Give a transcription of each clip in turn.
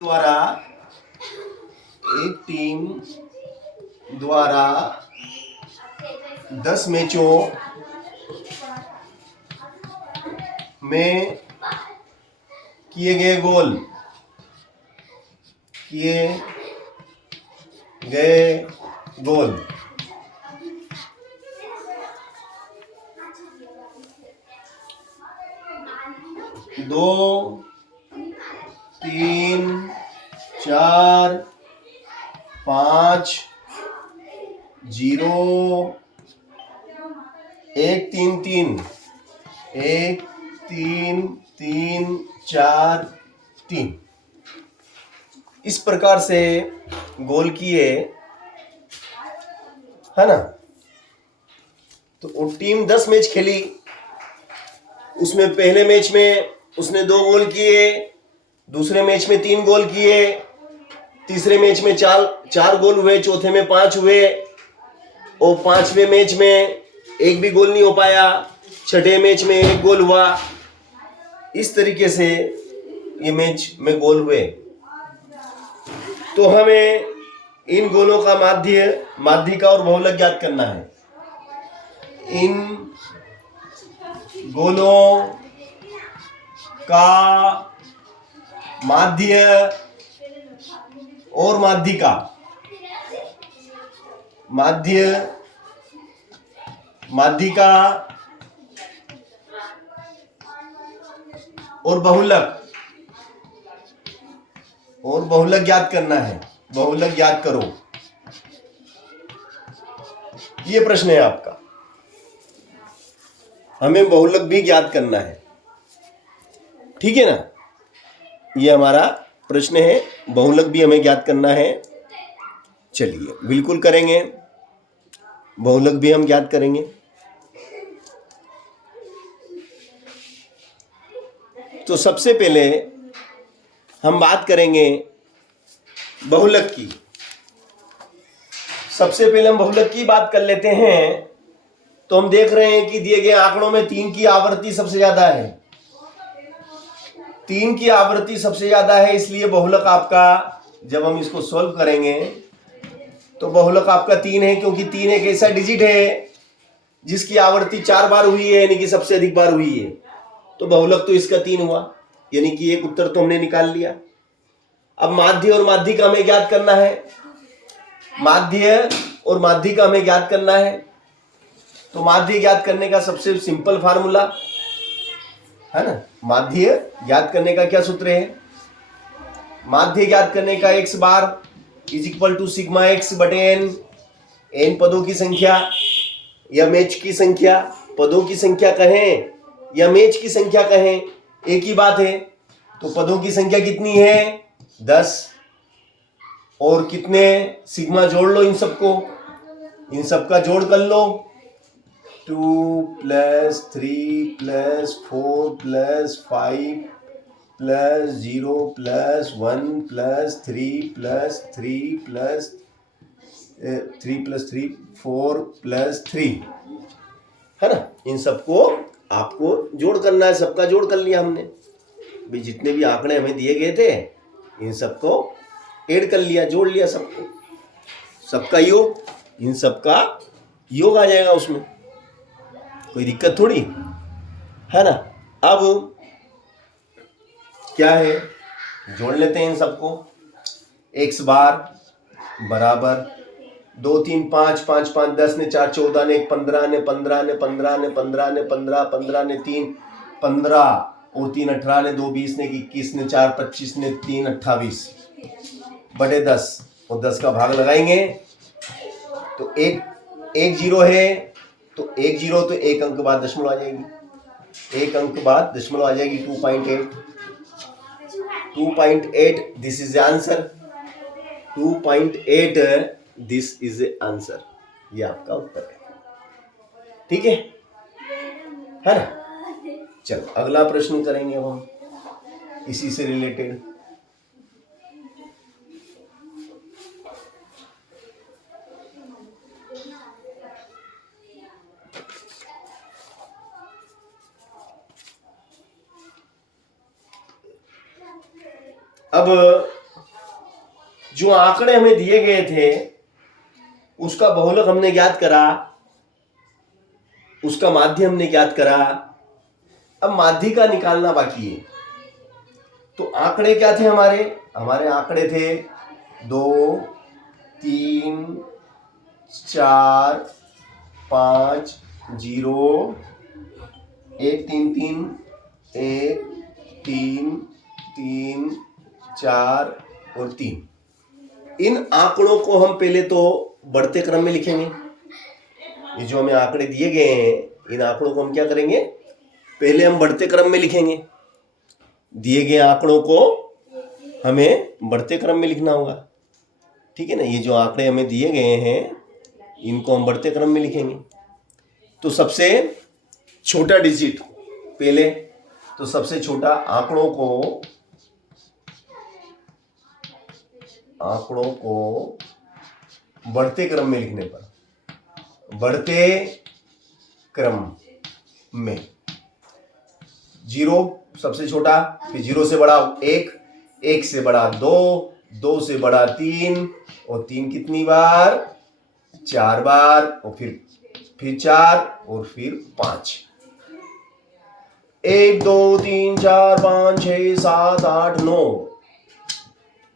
द्वारा एक टीम द्वारा 10 मैचों में किए गए गोल 2, 3, 4, 5, 0, 1, 3, 3, 1, 3, 3, 4, 3 इस प्रकार से गोल किए, है ना। तो वो टीम 10 मैच खेली, उसमें पहले मैच में उसने 2 गोल किए, दूसरे मैच में 3 गोल किए, तीसरे मैच में 4 गोल हुए, चौथे में 5 हुए और 5वें मैच में 1 भी गोल नहीं हो पाया, छठे मैच में 1 गोल हुआ। इस तरीके से ये मैच में गोल हुए। तो हमें इन गोलों का माध्यिका और बहुलक ज्ञात करना है। इन गोलों का माध्य और माध्यिका, माध्यिका और बहुलक ज्ञात करना है। बहुलक ज्ञात करो, ये प्रश्न है आपका। हमें बहुलक भी ज्ञात करना है, ठीक है ना। ये हमारा प्रश्न है, बहुलक भी हमें ज्ञात करना है। चलिए बिल्कुल करेंगे, बहुलक भी हम ज्ञात करेंगे। तो सबसे पहले हम बात करेंगे बहुलक की। सबसे पहले हम बहुलक की बात कर लेते हैं। तो हम देख रहे हैं कि दिए गए आंकड़ों में 3 की आवृत्ति सबसे ज्यादा है। 3 की आवृत्ति सबसे ज्यादा है, इसलिए बहुलक आपका, जब हम इसको सॉल्व करेंगे तो बहुलक आपका 3 है, क्योंकि 3 एक ऐसा डिजिट है जिसकी आवृत्ति 4 बार हुई है, यानी कि सबसे अधिक बार हुई है। तो बहुलक तो इसका 3 हुआ, यानी कि एक उत्तर तो हमने निकाल लिया। अब माध्य और माध्यिका हमें ज्ञात करना है। माध्य और माध्यिका हमें ज्ञात करना है। तो माध्य ज्ञात करने का सबसे सिंपल फार्मूला है ना। माध्य ज्ञात करने का क्या सूत्र है? माध्य ज्ञात करने का x bar is equal to sigma x बटे n। n पदों की संख्या या मैच की संख्या, पदों की संख्या कहें या मैच की संख्या कहें, एक ही बात है। तो पदों की संख्या कितनी है? 10। और कितने सिग्मा जोड़ लो, इन सबका जोड़ कर लो। 2 + 3 + 4 + 5 + 0 + 1 + 3 + 3 + 3 4 + 3, है ना। इन सबको आपको जोड़ करना है। सबका जोड़ कर लिया हमने भाई, जितने भी आंकड़े हमें दिए गए थे इन सबको ऐड कर लिया, जोड़ लिया सबको। सबका योग, इन सबका योग आ जाएगा उसमें, कोई दिक्कत थोड़ी है ना। अब क्या है, जोड़ लेते हैं इन सबको। x बार बराबर 2 3 5 5 5 10 ने 4 14 ने 1 15 ने 15 ने 15 ने 15 ने 15 15 ने 3 15 और 3 18 ने 2 20 ने 21 ने 4 25 ने 3 28 बटे 10 और 10 का भाग लगाएंगे तो एक जीरो है। तो एक जीरो तो एक अंक बाद दशमलव आ जाएगी, एक अंक बाद दशमलव आ जाएगी। 2.8 this is the answer. 2.8 this is the answer. ये आपका उत्तर है, ठीक है ना। चलो अगला प्रश्न करेंगे हम इसी से रिलेटेड। अब जो आंकड़े हमें दिए गए थे उसका बहुलक हमने ज्ञात करा, उसका माध्य हमने ज्ञात करा। अब माध्यिका निकालना बाकी है। तो आंकड़े क्या थे हमारे? हमारे आंकड़े थे 2, 3, 4, 5, 0, 1, 3, 3, 1, 3, 3, 4 और 3। इन आंकड़ों को हम पहले तो बढ़ते क्रम में लिखेंगे। ये जो हमें आंकड़े दिए गए हैं, इन आंकड़ों को हम क्या करेंगे? पहले हम बढ़ते क्रम में लिखेंगे। दिए गए आंकड़ों को हमें बढ़ते क्रम में लिखना होगा, ठीक है ना। ये जो आंकड़े हमें दिए गए हैं इनको हम बढ़ते क्रम में लिखेंगे। तो सबसे छोटा डिजिट पहले, तो सबसे छोटा आंकड़ों को बढ़ते क्रम में लिखने पर, बढ़ते क्रम में 0 सबसे छोटा, फिर 0 से बड़ा 1, 1 से बड़ा 2, 2 से बड़ा 3 और 3 कितनी बार? 4 बार, और फिर 4 और फिर 5। 1, 2, 3, 4, 5, 6, 7, 8, 9।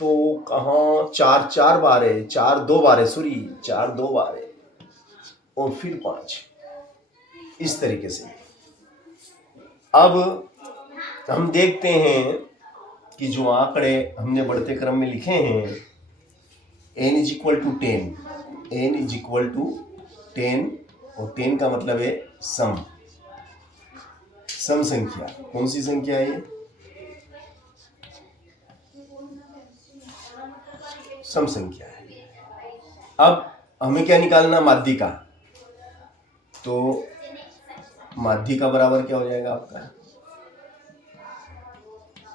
तो कहाँ 4 4 बार है, 4 2 बार है, सॉरी 4 2 बार है, और फिर 5। इस तरीके से अब हम देखते हैं कि जो आंकड़े हमने बढ़ते क्रम में लिखे हैं, n = 10, n = 10, और 10 का मतलब है सम संख्या। कौन सी संख्या है ये? सम संख्या है। अब हमें क्या निकालना? माध्यिका। तो माध्यिका बराबर क्या हो जाएगा आपका?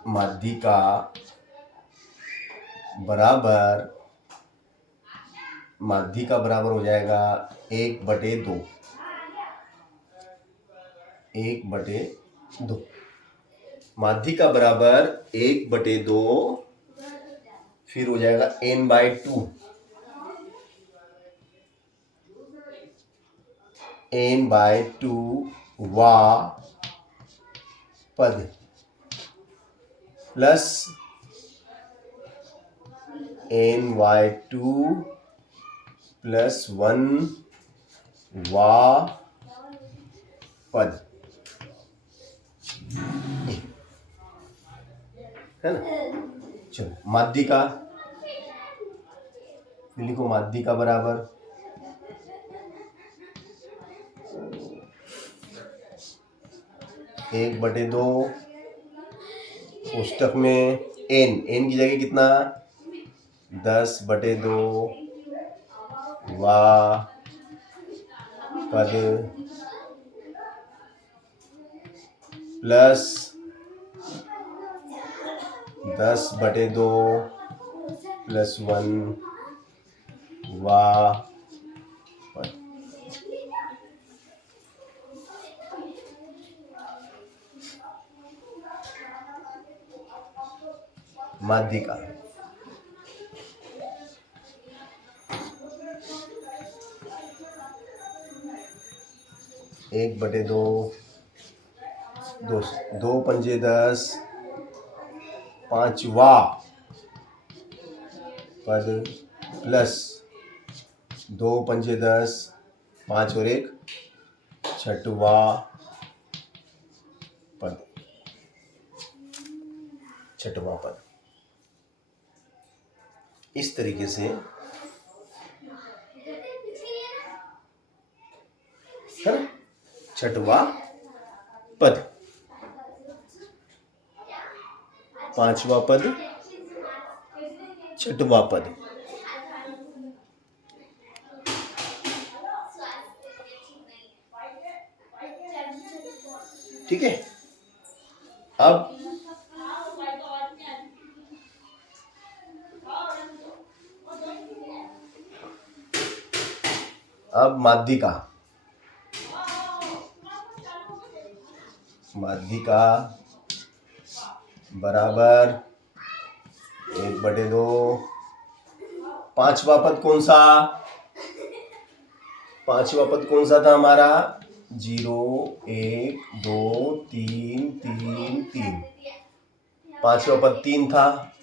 माध्यिका बराबर हो जाएगा 1/2। 1/2 माध्यिका बराबर 1/2, फिर हो जाएगा n/2। n/2 वा पद प्लस n/2 प्लस 1 वा पद, है ना। चलो माध्यिका लिखो। माध्यिका बराबर 1/2 पुस्तक में n की जगह कितना? 10/2 वा पद प्लस 10/2 प्लस 1 वा पद। माध्यिका एक बटे दो, 2 पंजे 10, 5वां पद प्लस 2 पंजे 10, 5 और 1 छठवां पद। छठवां पद इस तरीके से है। छठवां पद, पांचवा पद, छठवां पद। ठीक है। अब माध्यिका बराबर 1/2 पांचवा पद कौन सा? पांचवा पद कौन सा था हमारा? 0 1 2 3 3 3। पांचवा पद 3 था,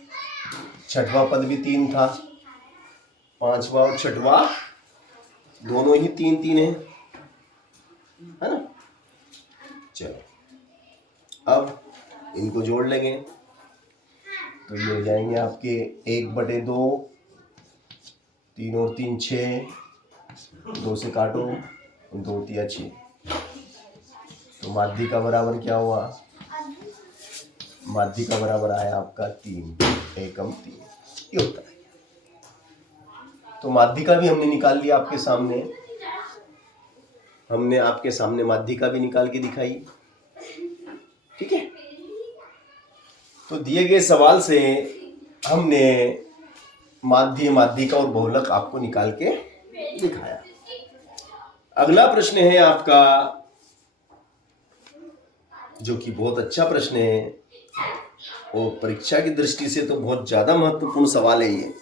छठवा पद भी 3 था। पांचवा और छठवा दोनों ही 3 3 है ना? चलो अब इनको जोड़ लेंगे तो ये हो जाएंगे आपके 1/2, 3 और 3 6, 2 से काटो, 2 तिया 6। तो माध्य का बराबर क्या हुआ? माध्य का बराबर आया आपका 3, एकम 3। ये होता है। तो माध्य का भी हमने निकाल लिया आपके सामने। हमने आपके सामने माध्य का भी निकाल के दिखाई। ठीक है। तो दिए गए सवाल से हमने माध्य, माध्यिका और बहुलक आपको निकाल के दिखाया। अगला प्रश्न है आपका, जो कि बहुत अच्छा प्रश्न है और परीक्षा की दृष्टि से तो बहुत ज्यादा महत्वपूर्ण सवाल है ये,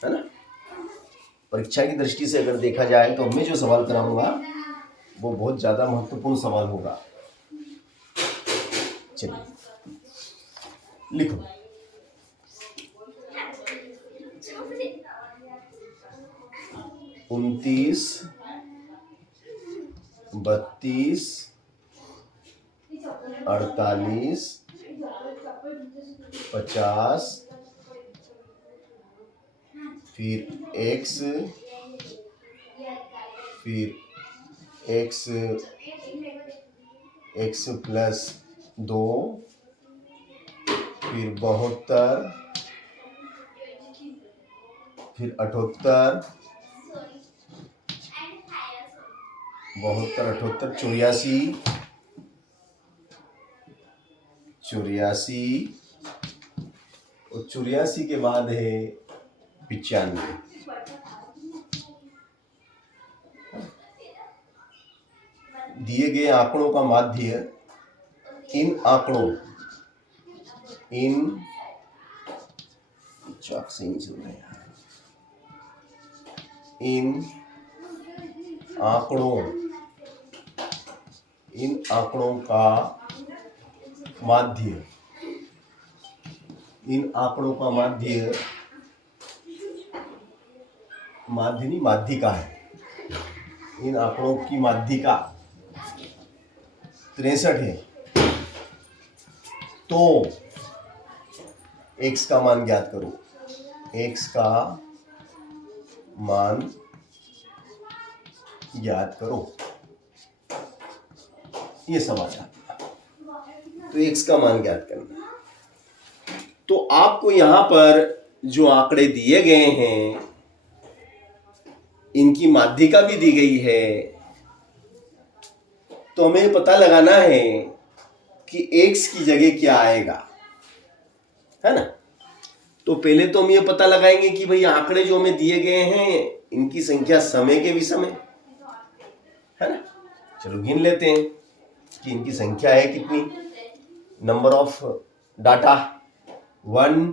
है ना? परीक्षा की दृष्टि से अगर देखा जाए तो मैं जो सवाल कराऊंगा वो बहुत ज्यादा महत्वपूर्ण सवाल होगा। चलिए लिखो। 29, 32, 48, 50, फिर x, फिर x प्लस 2, फिर 72, फिर 78, 72, 78, 84 और 84 के बाद है 95। दिए गए आंकड़ों का माध्य इन आंकड़ों, इन चौक से नहीं सुन रहे हैं, इन आंकड़ों का माध्य, इन आंकड़ों का माध्य, माध्य नहीं माध्यिका है, इन आंकड़ों की माध्यिका 63 है। तो x का मान ज्ञात करो। x का मान ज्ञात करो, ये सवाल है। तो x का मान ज्ञात करना। तो आपको यहां पर जो आंकड़े दिए गए हैं इनकी माध्यिका भी दी गई है। तो हमें पता लगाना है कि x की जगह क्या आएगा, है ना? तो पहले तो हम ये पता लगाएंगे कि भाई आंकड़े जो हमें दिए गए हैं इनकी संख्या समय के विषम है ना? चलो गिन लेते हैं कि इनकी संख्या है कितनी। Number of data 1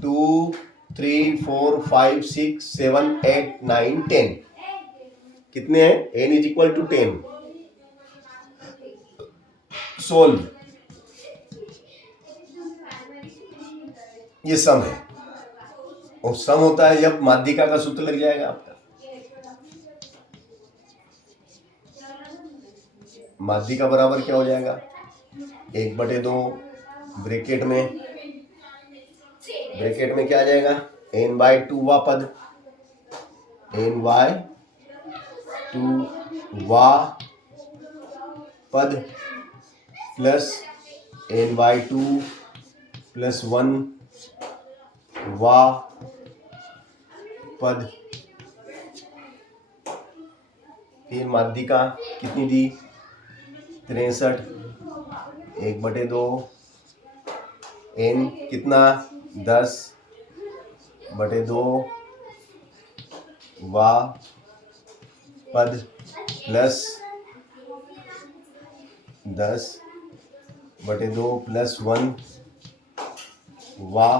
2 3 4 5 6 7 8 9 10। कितने हैं? n is equal to 10। Solve, ये सम है और सम होता है जब माध्यिका का सूत्र लग जाएगा आपका। माध्यिका बराबर क्या हो जाएगा? 1/2 ब्रैकेट में क्या आ जाएगा? n/2 वा पद, n/2 वा पद प्लस n/2 प्लस 1 वा पद। फिर माध्यिका कितनी दी? 63, 1/2 n कितना? 10/2 वा पद प्लस 10/2 प्लस 1 वा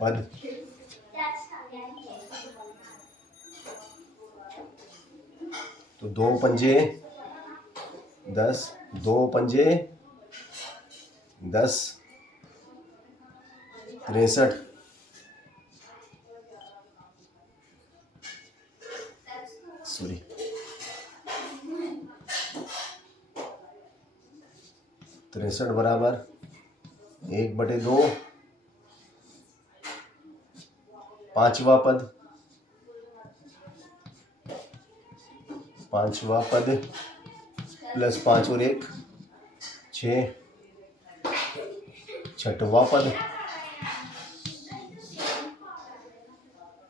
पद तो 2 पंजे 10, 2 पंजे 10, 63, सॉरी 63 बराबर 1/2, पांचवा पद प्लस 5 और 1 6, छठवां पद।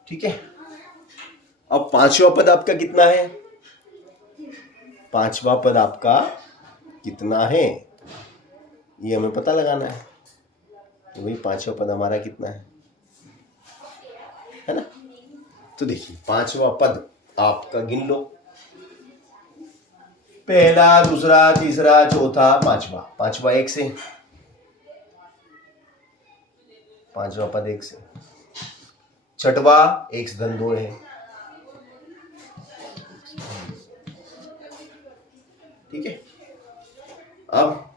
ठीक है, अब पांचवा पद आपका कितना है? पांचवा पद आपका कितना है ये हमें पता लगाना है। तो वही पांचवा पद हमारा कितना है ना? तो देखिए पांचवा पद आपका गिन लो, पहला, दूसरा, तीसरा, चौथा, पांचवा। पांचवा 1 से, पांचवा पद 1 से। छठवा 1 से धन 2 है। ठीक है, अब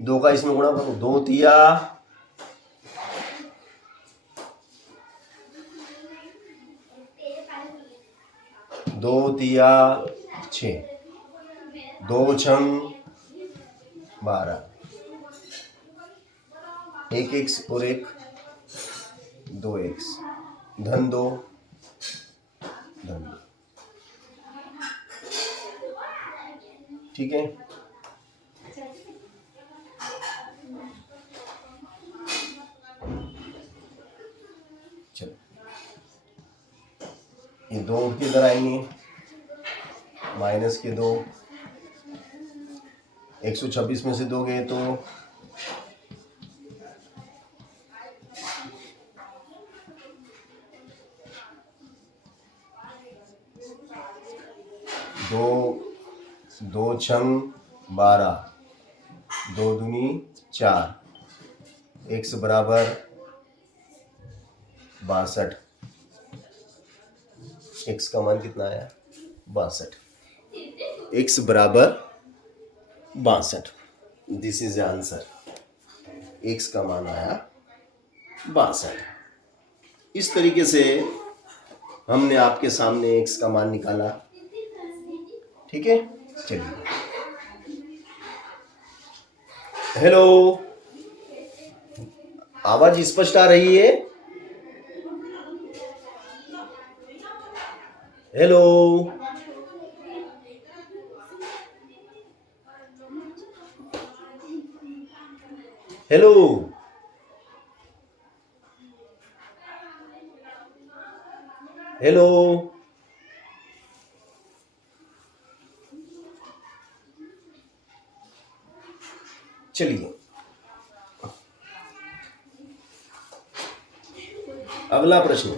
दो का इसमें गुणा करो, 2 तिया 6, 2 छंग 12, 1 x और 1 2 x, धन 2 धन 2। ठीक है, चलो ये 2 की इधर आएंगे, माइनस के 2, 126 में से 2 गए तो 2 छंग 12, 2 दूनी 4, x बराबर 62। x का मान कितना आया? 62। x बराबर 62, दिस इज आंसर। x का मान आया 62। इस तरीके से हमने आपके सामने x का मान निकाला। ठीक है, चलिए। हेलो, आवाज स्पष्ट आ रही है? हेलो, हेलो, हेलो, चलिए अगला प्रश्न।